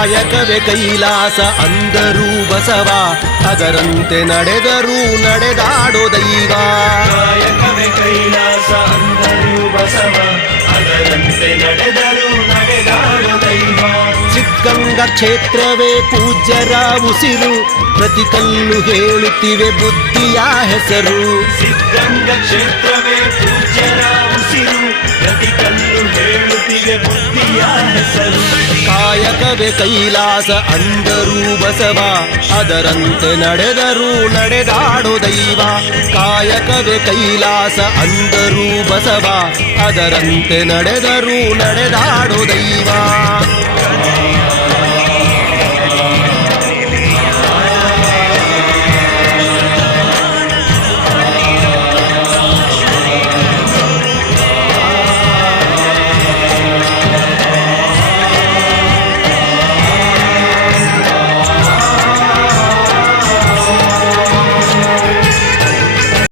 ಕಾಯಕವೇ ಕೈಲಾಸ ಅಂದರೂ ಬಸವ, ಅದರಂತೆ ನಡೆದರೂ ನಡೆದಾಡೋ ದೈವ. ಕಾಯಕವೇ ಕೈಲಾಸ ಅಂದರೂ ಬಸವ, ಅದರಂತೆ ನಡೆದರೂ ನಡೆದಾಡೋ ದೈವ. ಸಿದ್ಧಗಂಗಾ ಕ್ಷೇತ್ರವೇ ಪೂಜ್ಯರ ಉಸಿರು, ಪ್ರತಿ ಕಲ್ಲು ಹೇಳುತ್ತಿವೆ ಬುದ್ಧಿಯ ಹೆಸರು. ಸಿದ್ಧಗಂಗಾ ಕ್ಷೇತ್ರವೇ ಪೂಜ್ಯರ ಉಸಿರು, ಪ್ರತಿ ಕಲ್ಲು ಹೇಳುತ್ತಿವೆ ಬುದ್ಧಿಯ ಹೆಸರು. ಕಾಯಕವೇ ಕೈಲಾಸ ಅಂದರೂ ಬಸವ, ಅದರಂತೆ ನಡೆದರೂ ನಡೆದಾಡೋ ದೈವ. ಕಾಯಕವೇ ಕೈಲಾಸ ಅಂದರೂ ಬಸವ, ಅದರಂತೆ ನಡೆದರೂ ನಡೆದಾಡೋ ದೈವ.